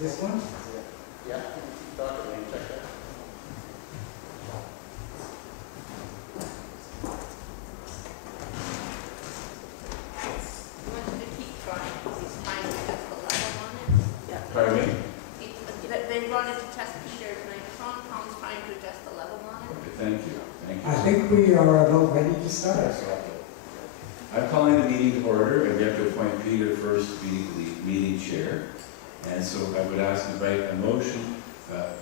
This one? Yeah, Dr. Wayne, check that. You want him to keep trying because he's trying to get the level on it. Pardon me? They brought it to test Peter's and Tom's trying to adjust the level on it. Okay, thank you. Thank you. I think we are about ready to start. I'm calling the meeting to order, and we have to appoint Peter first to be the meeting chair. And so I would invite a motion,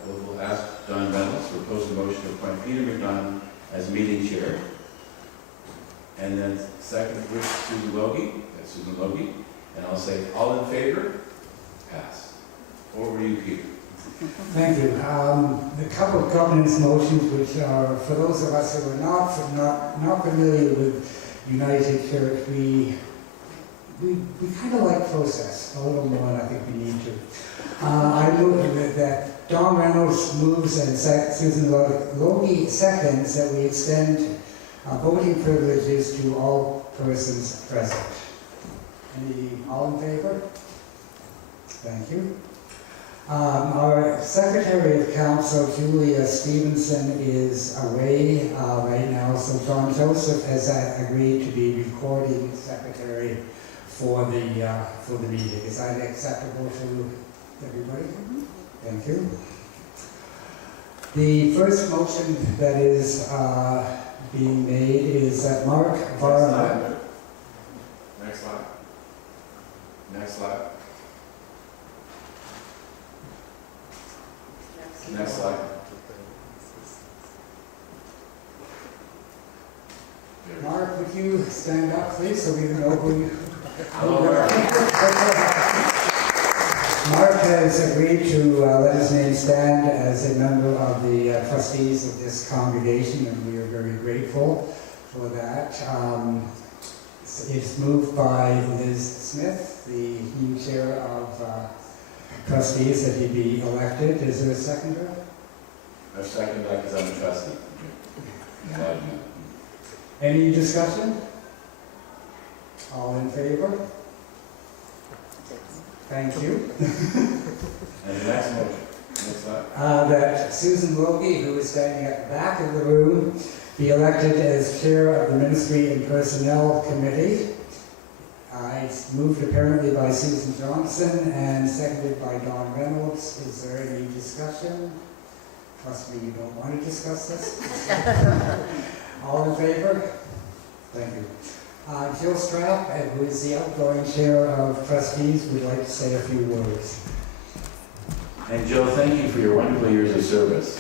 we'll ask Don Reynolds to propose a motion to appoint Peter McDonald as meeting chair. And then second, with Susan Logie, that's Susan Logie. And I'll say, all in favor? Pass. Over to you, Peter. Thank you. A couple of governance motions, which are, for those of us who are not familiar with United Church, we kind of like process a little more than I think we need to. I move that Don Reynolds moves and Susan Logie seconds that we extend voting privileges to all persons present. All in favor? Thank you. Our Secretary of Council, Julia Stevenson, is away right now, so John Joseph has agreed to be recording secretary for the meeting. Is that acceptable to everybody? Thank you. The first motion that is being made is that Mark Varma. Next slide. Next slide. Next slide. Mark, would you stand up, please, so we know who you Hello. Mark has agreed to let his name stand as a member of the trustees of this congregation, and we are very grateful for that. It's moved by Liz Smith, the new chair of trustees, that he be elected. Is there a seconder? I second that because I'm a trustee. Any discussion? All in favor? Thank you. And the next motion. Next slide. That Susan Logie, who is standing at the back of the room, be elected as chair of the Ministry and Personnel Committee. It's moved apparently by Susan Johnson and seconded by Don Reynolds. Is there any discussion? Trust me, you don't want to discuss this. All in favor? Thank you. Jill Strapp, who is the outgoing chair of trustees, would like to say a few words. And Jill, thank you for your wonderful years of service.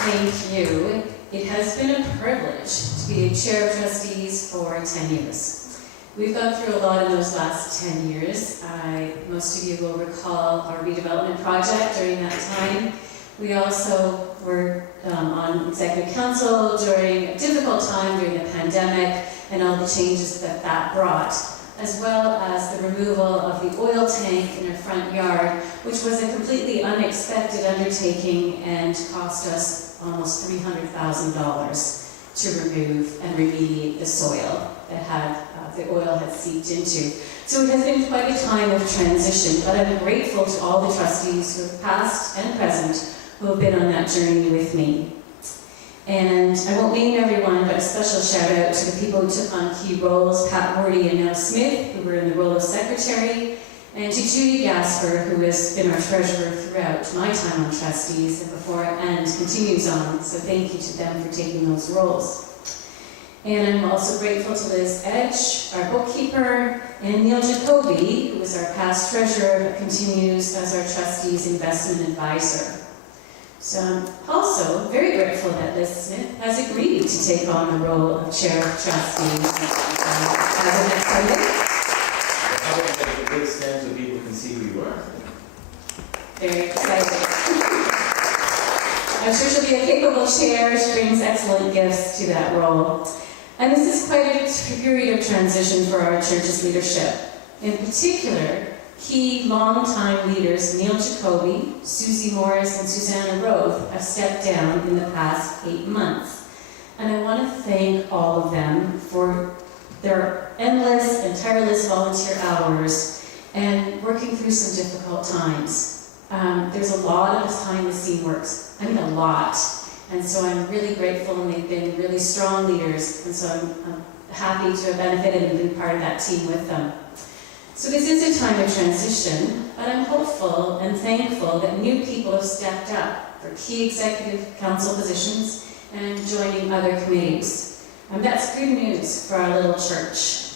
Thank you. It has been a privilege to be a chair of trustees for 10 years. We've gone through a lot in those last 10 years. Most of you will recall our redevelopment project during that time. We also were on executive council during a difficult time during the pandemic and all the changes that that brought, as well as the removal of the oil tank in our front yard, which was a completely unexpected undertaking and cost us almost $300,000 to remove and remediate the soil that the oil had seeped into. So it has been quite a time of transition, but I'm grateful to all the trustees who have past and present who have been on that journey with me. And I won't name everyone, but a special shout out to the people who took on key roles, Pat Morty and Nell Smith, who were in the role of secretary, and to Judy Gasper, who has been our treasurer throughout my time on trustees and before and continues on. So thank you to them for taking those roles. And I'm also grateful to Liz Edge, our bookkeeper, and Neil Jacoby, who was our past treasurer, but continues as our trustees investment advisor. So I'm also very grateful that Liz Smith has agreed to take on the role of chair of trustees as of next Sunday. How about you make a big stand so people can see who you are? Very excited. I'm sure she'll be a capable chair. She brings excellent gifts to that role. And this is quite a period of transition for our church's leadership. In particular, key long-time leaders Neil Jacoby, Susie Morris, and Susanna Roth have stepped down in the past 8 months. And I want to thank all of them for their endless and tireless volunteer hours and working through some difficult times. There's a lot of behind-the-scene work, I mean a lot, and so I'm really grateful, and they've been really strong leaders, and so I'm happy to have benefited and been part of that team with them. So this is a time of transition, but I'm hopeful and thankful that new people have stepped up for key executive council positions and joining other committees. And that's good news for our little church.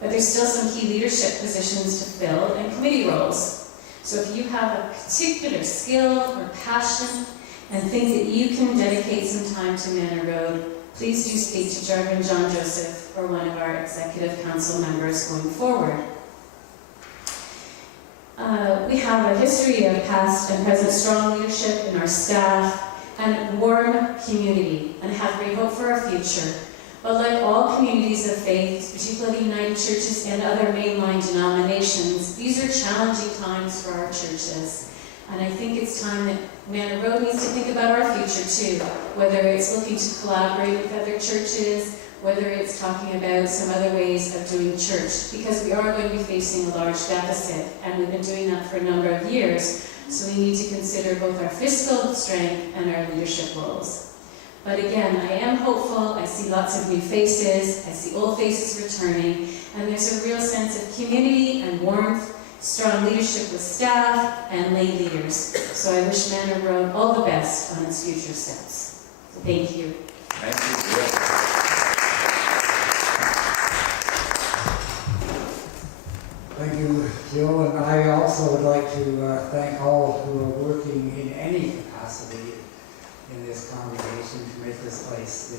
But there's still some key leadership positions to fill and committee roles. So if you have a particular skill or passion and think that you can dedicate some time to Manor Road, please do speak to Jarvin John Joseph or one of our executive council members going forward. We have a history of past and present strong leadership in our staff and warm community, and have great hope for our future. But like all communities of faith, particularly United Churches and other mainline denominations, these are challenging times for our churches. And I think it's time that Manor Road needs to think about our future too, whether it's looking to collaborate with other churches, whether it's talking about some other ways of doing church, because we are going to be facing a large deficit, and we've been doing that for a number of years, so we need to consider both our fiscal strength and our leadership roles. But again, I am hopeful. I see lots of new faces, I see old faces returning, and there's a real sense of community and warmth, strong leadership with staff and lay leaders. So I wish Manor Road all the best on its future steps. So thank you. Thank you. Thank you, Jill, and I also would like to thank all who are working in any capacity in this congregation to make this place the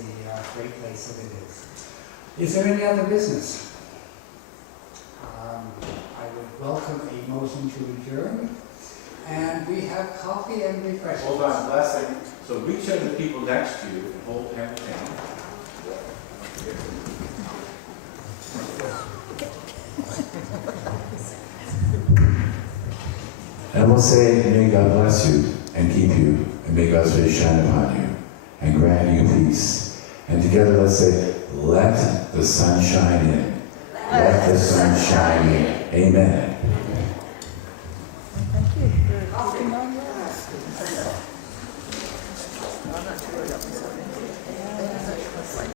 great place that it is. Is there any other business? I would welcome a motion to adjourn, and we have coffee and refreshments. Hold on, last thing. So reach out to the people next to you and hold hands down. And we'll say, may God bless you and keep you, and may God's face shine upon you and grant you peace. And together let's say, let the sun shine in. Let the sun shine in. Amen.